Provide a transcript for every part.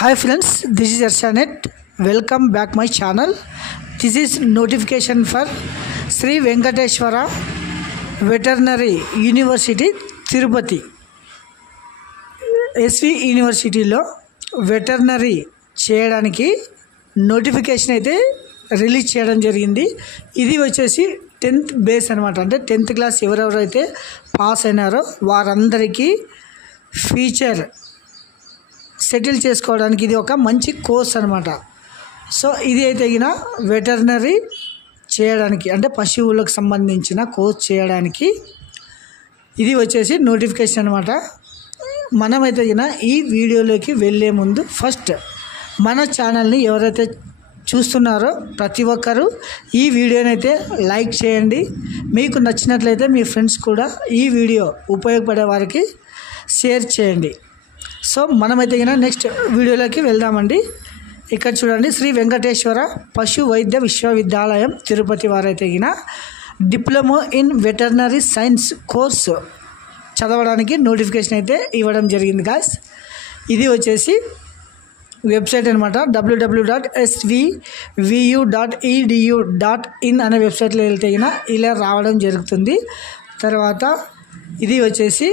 Hi friends, this is Arshanet. Welcome back my channel. This is notification for Sri Venkateshwara Veterinary University, Tirupati. SV యూనివర్సిటీలో veterinary చేయడానికి notification అయితే release చేయడం జరిగింది. ఇది వచ్చేసి 10th base అనమాట. అంటే 10th క్లాస్ ఎవరెవరైతే పాస్ అయినారో వారందరికీ ఫ్యూచర్ సెటిల్ చేసుకోవడానికి ఇది ఒక మంచి కోర్స్ అనమాట. సో ఇది అయితే వెటర్నరీ చేయడానికి అంటే పశువులకు సంబంధించిన కోర్స్ చేయడానికి ఇది వచ్చేసి నోటిఫికేషన్ అనమాట. మనమైతే ఈ వీడియోలోకి వెళ్ళే ముందు ఫస్ట్ మన ఛానల్ని ఎవరైతే చూస్తున్నారో ప్రతి ఒక్కరూ ఈ వీడియోని అయితే లైక్ చేయండి. మీకు నచ్చినట్లయితే మీ ఫ్రెండ్స్ కూడా ఈ వీడియో ఉపయోగపడే వారికి షేర్ చేయండి. సో మనమైతే నెక్స్ట్ వీడియోలోకి వెళ్దామండి. ఇక్కడ చూడండి, శ్రీ వెంకటేశ్వర పశు వైద్య విశ్వవిద్యాలయం తిరుపతి వారైతే diploma in veterinary science course చదవడానికి నోటిఫికేషన్ అయితే ఇవ్వడం జరిగింది గాయ్స్. ఇది వచ్చేసి వెబ్సైట్ అనమాట. www.svvu.edu.in అనే వెబ్సైట్లో వెళ్తే ఇలా రావడం జరుగుతుంది. తర్వాత ఇది వచ్చేసి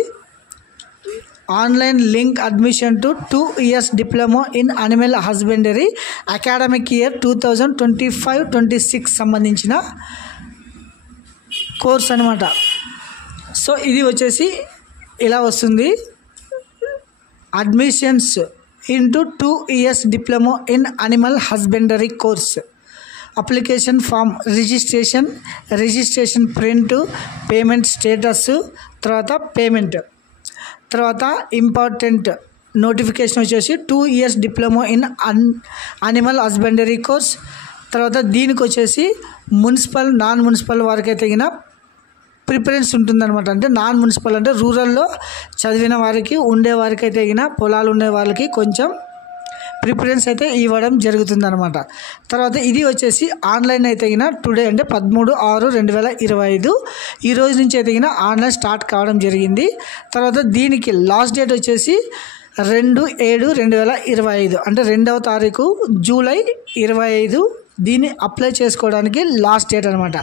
online link admission to 2 years diploma in animal husbandry academic year 2025-26 సంబంధించిన కోర్స్ అనమాట. సో ఇది వచ్చేసి ఇలా వస్తుంది, admissions into 2 years diploma in animal husbandry course, application form, registration print, payment status, తర్వాత పేమెంట్, తర్వాత ఇంపార్టెంట్ నోటిఫికేషన్ వచ్చేసి 2 years diploma in animal husbandry course. తర్వాత దీనికి వచ్చేసి మున్సిపల్, నాన్ మున్సిపల్ వారికి అయితే ప్రిఫరెన్స్ ఉంటుందన్నమాట. అంటే నాన్ మున్సిపల్ అంటే రూరల్లో చదివిన వారికి, ఉండేవారికి అయితే పొలాలు ఉండే వాళ్ళకి కొంచెం ప్రిఫరెన్స్ అయితే ఇవ్వడం జరుగుతుందన్నమాట. తర్వాత ఇది వచ్చేసి ఆన్లైన్ అయితే టుడే అంటే 13/6/2025 ఈ రోజు నుంచి అయితే ఆన్లైన్ స్టార్ట్ కావడం జరిగింది. తర్వాత దీనికి లాస్ట్ డేట్ వచ్చేసి 2/7/2025 అంటే 2వ తారీఖు జూలై 25 దీన్ని అప్లై చేసుకోవడానికి లాస్ట్ డేట్ అనమాట.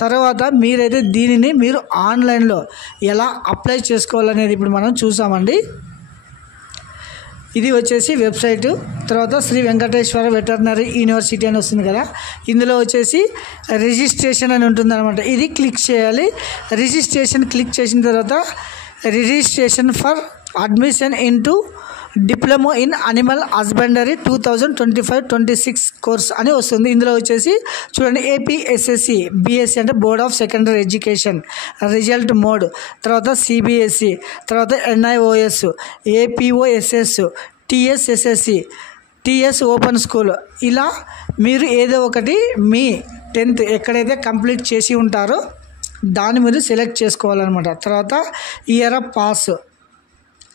తర్వాత మీరైతే దీనిని మీరు ఆన్లైన్లో ఎలా అప్లై చేసుకోవాలనేది ఇప్పుడు మనం చూసామండి. ఇది వచ్చేసి వెబ్సైట్. తర్వాత శ్రీ వెంకటేశ్వర వెటర్నరీ యూనివర్సిటీ అని వస్తుంది కదా, ఇందులో వచ్చేసి రిజిస్ట్రేషన్ అని ఉంటుంది అనమాట. ఇది క్లిక్ చేయాలి. రిజిస్ట్రేషన్ క్లిక్ చేసిన తర్వాత registration for admission into diploma in animal husbandry 2025-26 course అని వస్తుంది. ఇందులో వచ్చేసి చూడండి, APSSC BSc అంటే board of secondary education result mode, తర్వాత CBSE, తర్వాత NIOS, APOSS, TSSSC, TS open school. ఇలా మీరు ఏదో ఒకటి మీ 10th ఎక్కడైతే కంప్లీట్ చేసి ఉంటారో దాన్ని మీరు సెలెక్ట్ చేసుకోవాలన్నమాట. తర్వాత ఇయర్ ఆఫ్ పాస్,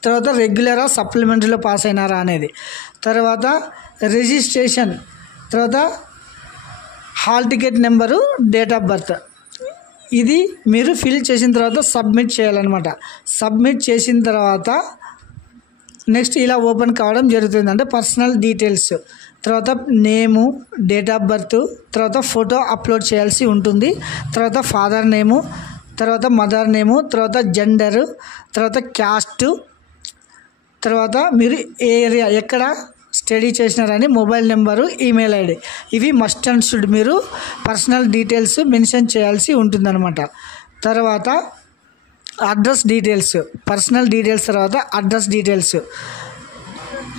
తర్వాత రెగ్యులరా సప్లిమెంటరీలో పాస్ అయినారా అనేది, తర్వాత రిజిస్ట్రేషన్, తర్వాత hall ticket number, date of birth, ఇది మీరు ఫిల్ చేసిన తర్వాత సబ్మిట్ చేయాలన్నమాట. సబ్మిట్ చేసిన తర్వాత నెక్స్ట్ ఇలా ఓపెన్ కావడం జరుగుతుంది. అంటే పర్సనల్ డీటెయిల్స్, తర్వాత నేము, డేట్ ఆఫ్ బర్త్, తర్వాత ఫోటో అప్లోడ్ చేయాల్సి ఉంటుంది, తర్వాత ఫాదర్ నేము, తర్వాత మదర్ నేము, తర్వాత జెండరు, తర్వాత క్యాస్ట్, తర్వాత మీరు ఏ ఏరియా ఎక్కడ స్టడీ చేసినారని, మొబైల్ నెంబరు, ఈమెయిల్ ID, ఇవి మస్ట్ అండ్ షుడ్ మీరు పర్సనల్ డీటెయిల్స్ మెన్షన్ చేయాల్సి ఉంటుందన్నమాట. తర్వాత అడ్రస్ డీటెయిల్స్, పర్సనల్ డీటెయిల్స్, తర్వాత అడ్రస్ డీటెయిల్స్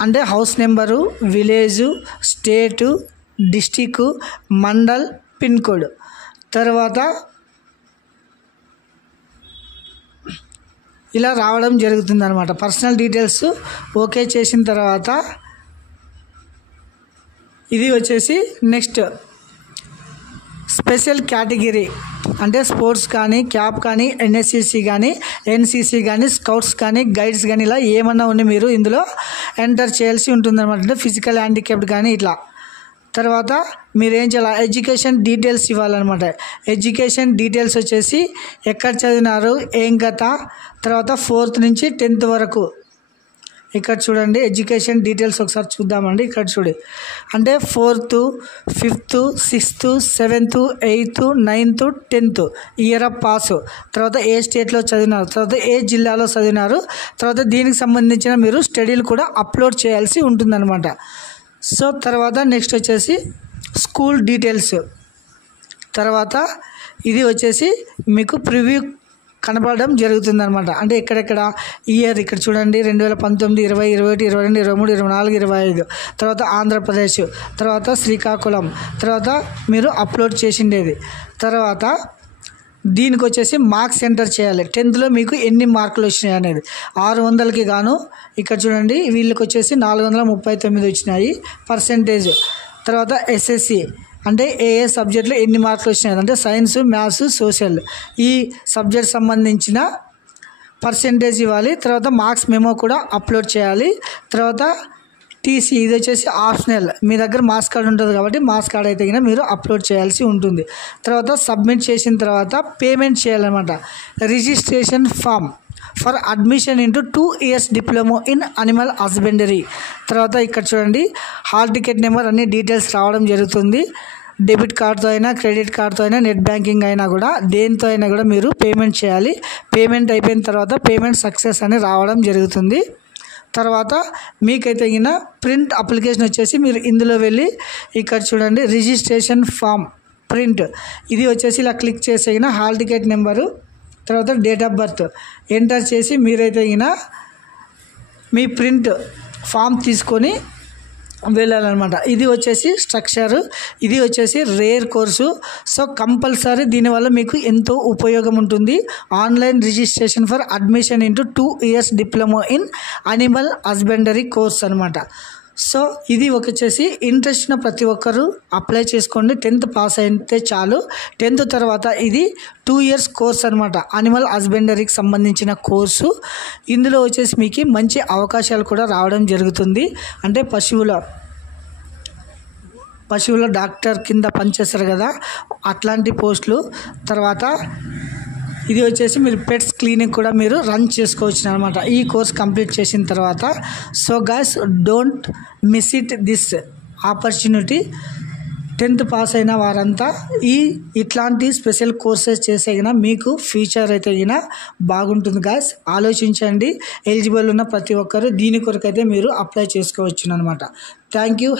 అంటే హౌస్ నెంబరు, విలేజు, స్టేటు, డిస్టిక్, మండల్, పిన్ కోడ్. తర్వాత ఇలా రావడం జరుగుతుంది అనమాట. పర్సనల్ డీటెయిల్స్ ఓకే చేసిన తర్వాత ఇది వచ్చేసి నెక్స్ట్ స్పెషల్ కేటగిరీ అంటే స్పోర్ట్స్ కానీ, క్యాప్ కానీ, NSCC కానీ, NCC కానీ, స్కౌట్స్ కానీ, గైడ్స్ కానీ, ఇలా ఏమన్నా ఉండి మీరు ఇందులో ఎంటర్ చేయాల్సి ఉంటుందన్నమాట. అంటే ఫిజికల్ హ్యాండిక్యాప్డ్ కానీ ఇట్లా. తర్వాత మీరేం చేయాలి, ఎడ్యుకేషన్ డీటెయిల్స్ ఇవ్వాలన్నమాట. ఎడ్యుకేషన్ డీటెయిల్స్ వచ్చేసి ఎక్కడ చదివినారు, ఏం కథ, తర్వాత 4th నుంచి 10th వరకు ఇక్కడ చూడండి ఎడ్యుకేషన్ డీటెయిల్స్ ఒకసారి చూద్దామండి. ఇక్కడ చూడు అంటే 4th 5th 6th 7th 8th 9th 10th year of pass, తర్వాత ఏ స్టేట్లో చదివినారు, తర్వాత ఏ జిల్లాలో చదివినారు, తర్వాత దీనికి సంబంధించిన మీరు స్టడీలు కూడా అప్లోడ్ చేయాల్సి ఉంటుందన్నమాట. సో తర్వాత నెక్స్ట్ వచ్చేసి స్కూల్ డీటెయిల్స్, తర్వాత ఇది వచ్చేసి మీకు ప్రివ్యూ కనపడడం జరుగుతుందన్నమాట. అంటే ఎక్కడెక్కడ ఇయర్ ఇక్కడ చూడండి 2019, 20, 21, 22, 23, 24, 25, తర్వాత ఆంధ్రప్రదేశ్, తర్వాత శ్రీకాకుళం, తర్వాత మీరు అప్లోడ్ చేసిండేది. తర్వాత దీనికి వచ్చేసి మార్క్స్ ఎంటర్ చేయాలి. 10thలో మీకు ఎన్ని మార్కులు వచ్చినాయి అనేది 600కి గాను ఇక్కడ చూడండి వీళ్ళకి వచ్చేసి 439 వచ్చినాయి పర్సెంటేజ్. తర్వాత ఎస్ఎస్సి అంటే ఏ సబ్జెక్ట్లో ఎన్ని మార్కులు వచ్చినాయి అంటే సైన్స్, మ్యాథ్స్, సోషల్ ఈ సబ్జెక్ట్ సంబంధించిన పర్సెంటేజ్ ఇవ్వాలి. తర్వాత మార్క్స్ మెమో కూడా అప్లోడ్ చేయాలి. తర్వాత టీసీ ఇది వచ్చేసి ఆప్షనల్, మీ దగ్గర మార్క్స్ కార్డ్ ఉంటుంది కాబట్టి మార్క్స్ కార్డ్ అయితే కనుక మీరు అప్లోడ్ చేయాల్సి ఉంటుంది. తర్వాత సబ్మిట్ చేసిన తర్వాత పేమెంట్ చేయాలన్నమాట. Registration form for admission into 2 years diploma in animal husbandry. తర్వాత ఇక్కడ చూడండి హాల్ టికెట్ నెంబర్ అన్ని డీటెయిల్స్ రావడం జరుగుతుంది. డెబిట్ కార్డ్తో అయినా, క్రెడిట్ కార్డ్తో అయినా, నెట్ బ్యాంకింగ్ అయినా కూడా దేంతో అయినా కూడా మీరు పేమెంట్ చేయాలి. పేమెంట్ అయిపోయిన తర్వాత పేమెంట్ సక్సెస్ అని రావడం జరుగుతుంది. తర్వాత మీకైతే తగిన ప్రింట్ అప్లికేషన్ వచ్చేసి మీరు ఇందులో వెళ్ళి ఇక్కడ చూడండి రిజిస్ట్రేషన్ ఫామ్ ప్రింట్ ఇది వచ్చేసి ఇలా క్లిక్ చేసిన హాల్ టికెట్ నెంబరు, తర్వాత డేట్ ఆఫ్ బర్త్ ఎంటర్ చేసి మీరైతే తగిన మీ ప్రింట్ ఫామ్ తీసుకొని వెళ్ళాలన్నమాట. ఇది వచ్చేసి స్ట్రక్చర్, ఇది వచ్చేసి రేర్ కోర్సు. సో కంపల్సరీ దీనివల్ల మీకు ఎంతో ఉపయోగం ఉంటుంది. Online registration for admission into 2 years diploma in animal husbandry course అనమాట. సో ఇది వచ్చేసి ఇంట్రెస్ట్ ఉన్న ప్రతి ఒక్కరూ అప్లై చేసుకోండి. 10th పాస్ అయితే చాలు. 10th తర్వాత ఇది 2 years కోర్స్ అనమాట, అనిమల్ హస్బెండరీకి సంబంధించిన కోర్సు. ఇందులో వచ్చేసి మీకు మంచి అవకాశాలు కూడా రావడం జరుగుతుంది. అంటే పశువుల డాక్టర్ కింద పనిచేస్తారు కదా అట్లాంటి పోస్టులు. తర్వాత ఇది వచ్చేసి మీరు పెట్స్ క్లినిక్ కూడా మీరు రన్ చేసుకోవచ్చు అనమాట ఈ కోర్స్ కంప్లీట్ చేసిన తర్వాత. So guys don't miss it this opportunity. 10th pass అయిన వారంతా ఇట్లాంటి స్పెషల్ కోర్సెస్ చేసేగిన మీకు ఫ్యూచర్ అయితే గిన బాగుంటుంది గైస్. ఆలోచించండి, ఎలిజిబుల్ ఉన్న ప్రతి ఒక్కరు దీని కొరకైతే మీరు అప్లై చేసుకోవచ్చు అనమాట. Thank you.